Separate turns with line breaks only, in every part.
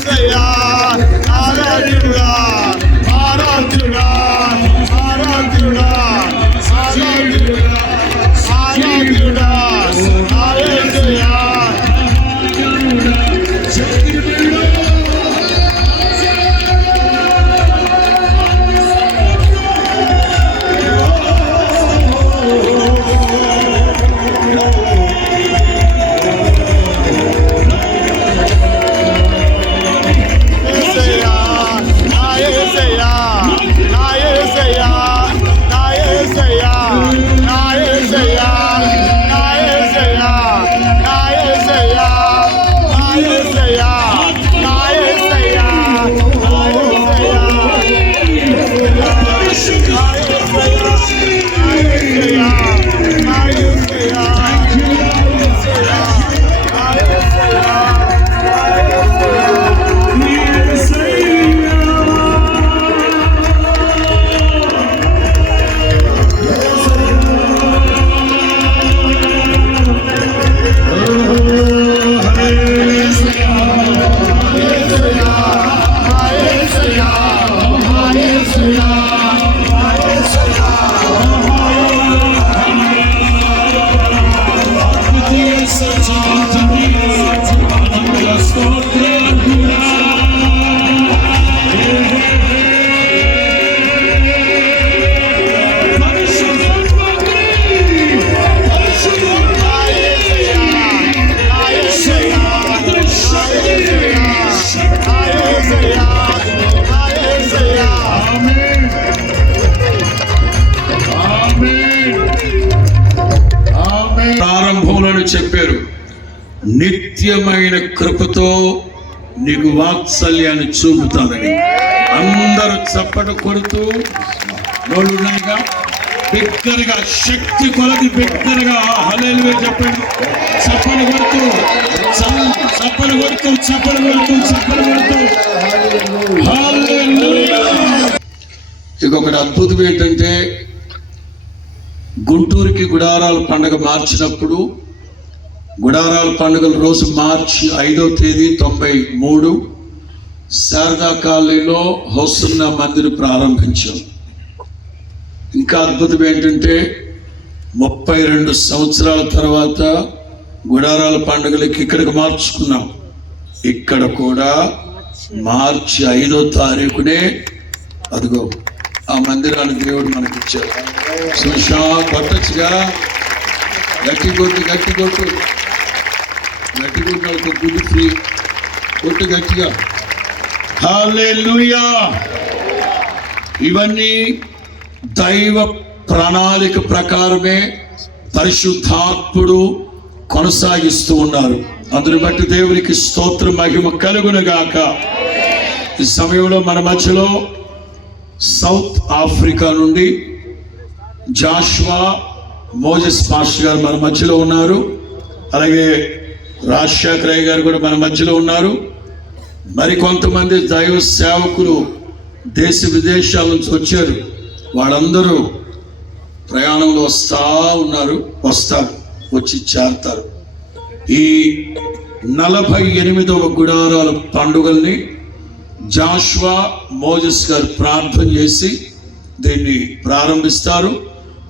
isso aí,
ó. చెప్పారు. నిత్యమైన కృపతో నీకు వాత్సల్యాన్ని చూపుతానని. అందరూ చప్పట కొడుతూ నోళ్ళుగా బిగ్గరగా శక్తి కొలది బిగ్గరగా హలేలుగా చెప్పండి. చప్పలు కొడుతూ చప్పలు కొడుతూ చప్పలు కొడుతూ చప్పలు కొడుతూ. ఇంకొకటి అద్భుతం ఏంటంటే గుంటూరుకి గుడారాల పండగ మార్చినప్పుడు గుడారాల పండుగల రోజు మార్చి ఐదో తేదీ తొంభై మూడు శారదా కాలనీలో హోసన్న మందిర్ ప్రారంభించాం. ఇంకా అద్భుతం ఏంటంటే ముప్పై రెండు సంవత్సరాల తర్వాత గుడారాల పండుగలకి ఇక్కడికి మార్చుకున్నాం. ఇక్కడ కూడా మార్చి ఐదో తారీఖునే అదిగో ఆ మందిరాన్ని దేవుడు మనకి ఇచ్చారు సుషా కొట్టచ్చుగా గట్టి కొట్టు గట్టి కొట్టు. గట్టి కొట్టిన గుడి ఫ్రీ కొట్టు గట్టిగా. ఇవన్నీ దైవ ప్రణాళిక ప్రకారమే పరిశుద్ధాత్ముడు కొనసాగిస్తూ ఉన్నారు. అందుని బట్టి దేవునికి స్తోత్ర మహిమ కలుగునగాక. ఈ సమయంలో మన మధ్యలో సౌత్ ఆఫ్రికా నుండి జాష్వా మోజెస్ మాస్టర్ గారు మన మధ్యలో ఉన్నారు. అలాగే రాజశేఖర్ గారు కూడా మన మధ్యలో ఉన్నారు. మరి కొంతమంది దైవ సేవకులు దేశ విదేశాల నుంచి వచ్చారు. వాళ్ళందరూ ప్రయాణంలో వస్తా ఉన్నారు వస్తారు వచ్చి చేరతారు. ఈ నలభై ఎనిమిదవ గుడారాల పండుగల్ని జాష్వా మోజస్ గారు ప్రార్థన చేసి దీన్ని ప్రారంభిస్తారు.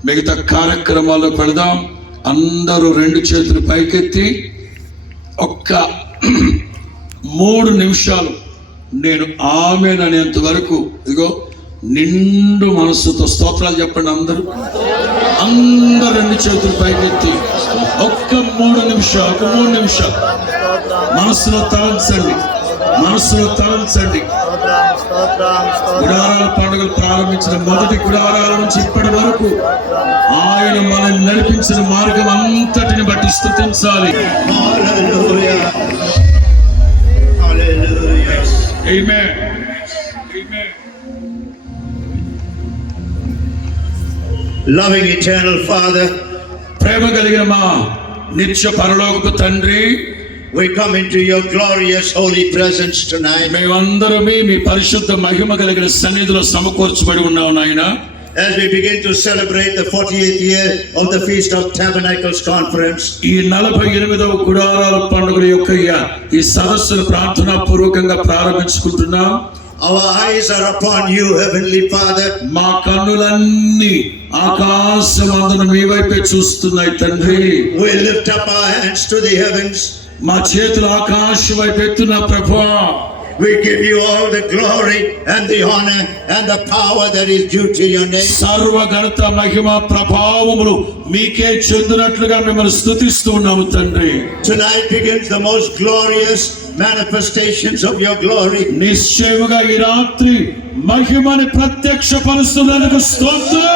మిగతా కార్యక్రమాల్లో పెడదాం అందరూ రెండు చేతులు పైకెత్తి ఒక్క మూడు నిమిషాలు నేను ఆమెననేంత వరకు ఇదిగో నిండు మనస్సుతో స్తోత్రాలు చెప్పండి అందరూ. అందరు రెండు చేతులు పైకెత్తి ఒక్క మూడు నిమిషాలు ఒక మూడు నిమిషాలు. మనస్సులో తలంచండి. తలంచండి
స్తోత్రం స్తోత్రం
గుడారాల పండుగలు ప్రారంభించిన మొదటి గుడారాల నుంచి ఇప్పటి వరకు ఆయన మనల్ని నడిపించిన మార్గం అంతటిని బట్టి స్థుతించాలి.
Loving eternal Father,
ప్రేమ కలిగిన మా నిత్య పరలోకపు తండ్రి
we come into your glorious holy presence tonight
మేమందరమే మీ పరిశుద్ధ మహిమ కలిగిన సన్నిధిలో సమకూర్చబడి ఉన్నాం నాయన
as we begin to celebrate the 48th year of the Feast of Tabernacles Conference.
ఈ నలభై ఎనిమిదవ గుడారాల పండుగల యొక్క ఈ- ఈ సదస్సును ప్రార్థనా పూర్వకంగా ప్రారంభించుకుంటున్నాం
Our eyes are upon you, Heavenly Father.
మా కన్నులన్నీ ఆకాశమందున మీ వైపే చూస్తున్నాయి తండ్రి
We lift up our hands to the heavens.
మా చేతులు ఆకాశం వైపు ఎత్తున ప్రభా
We give you all the glory and the honor and the power that is due to your name.
సర్వ ఘనత మహిమ ప్రభావములు మీకే చెందినట్లుగా మిమ్మల్ని స్థుతిస్తూ ఉన్నాము తండ్రి
Tonight begins the most glorious manifestations of your glory.
నిశ్చయముగా ఈ రాత్రి మహిమని ప్రత్యక్ష పరుస్తున్నందుకు స్తోత్రం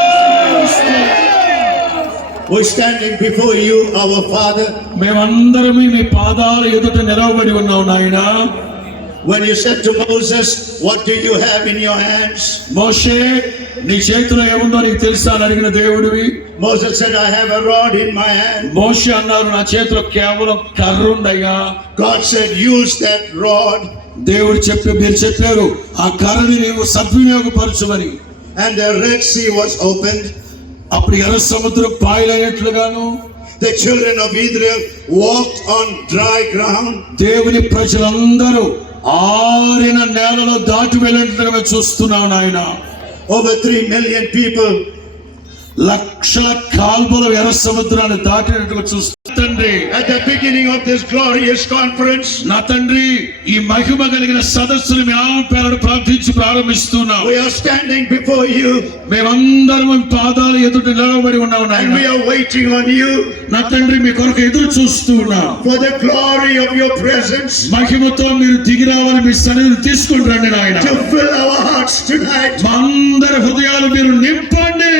We're standing before you, our Father.
మేమందరం మీ పాదాల ఎదుట నిలవబడి ఉన్నాం నాయన
When you said to Moses, What do you have in your hands?
మోషే నీ చేతిలో ఏముందో నీకు తెలుసా అని అడిగిన దేవుడివి
Moses said, I have a rod in my hand.
మోషే అన్నారు నా చేతిలో కేవలం కర్ర ఉందయ్యా
God said, Use that rod.
దేవుడు చెప్పి మీరు చెప్పారు ఆ కర్రని నీవు సద్వినియోగపరచుమని
And the Red Sea was opened.
అప్పుడు ఎర్ర సముద్రం పాయలైనట్లుగాను
The children of Israel walked on dry ground.
దేవుని ప్రజలందరూ ఆరిన నేలలో దాటి వెళ్ళినట్లుగా చూస్తున్నావు నాయన
Over three million people.
లక్షల కాల్పులు ఎర్ర సముద్రాన్ని దాటినట్టుగా చూస్తూ తండ్రి.
At the beginning of this glorious conference
నా తండ్రి ఈ మహిమ కలిగిన సదస్సును మీ ఆమె పేరును ప్రార్థించి ప్రారంభిస్తున్నాం.
We are standing before you
మేమందరం మీ పాదాల ఎదుట నిలబడి ఉన్నాము
నాయన. We are waiting on you
నా తండ్రి మీ కొరకు ఎదురు చూస్తున్నా
for the glory of your presence
మహిమతో మీరు దిగి రావాలని మీ సన్నిధిని తీసుకుని రండి నాయన.
To fill our hearts tonight
మందర హృదయాలు మీరు నింపండి.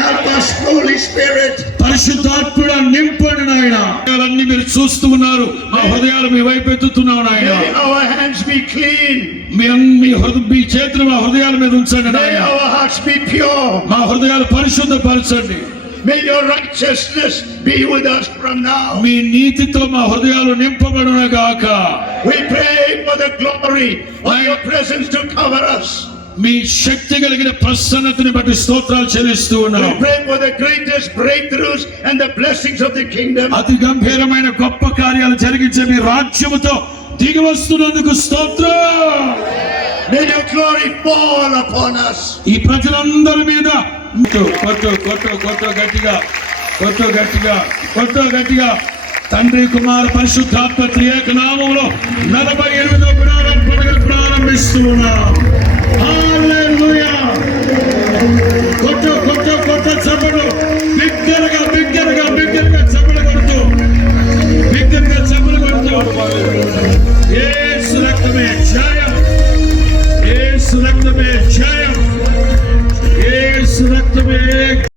హెల్ప్ అస్ హోలీ స్పిరిట్
పరిశుద్ధాత్మ నింపండి నాయన. చూస్తూ ఉన్నారు మా హృదయాలు మీ వైపు ఎత్తుతున్నాం నాయన. మీ మీ చేతులు మా హృదయాల మీద ఉంచండి నాయన. మా హృదయాలు పరిశుద్ధపరచండి
May your righteousness be with us from now.
మీ నీతితో మా హృదయాలు నింపబడును గాక
We pray for the glory of your presence to cover us.
మీ శక్తి కలిగిన ప్రసన్నతని బట్టి స్తోత్రాలు చెల్లిస్తూ ఉన్నాం
pray for the greatest breakthroughs and the blessings of the kingdom.
అతి గంభీరమైన గొప్ప కార్యాలు జరిగించే మీ రాజ్యముతో దిగి వస్తున్నందుకు స్తోత్రం
May your glory fall upon us.
ఈ ప్రజలందరి మీద కొట్టు కొట్టు కొట్టు గట్టిగా కొట్టు గట్టిగా కొట్టు గట్టిగా తండ్రి కుమార పరిశుద్ధాత్మ త్రియేక నామంలో నలభై ఎనిమిదో గుడారం పండుగ ప్రారంభిస్తూ ఉన్నాం Thank you.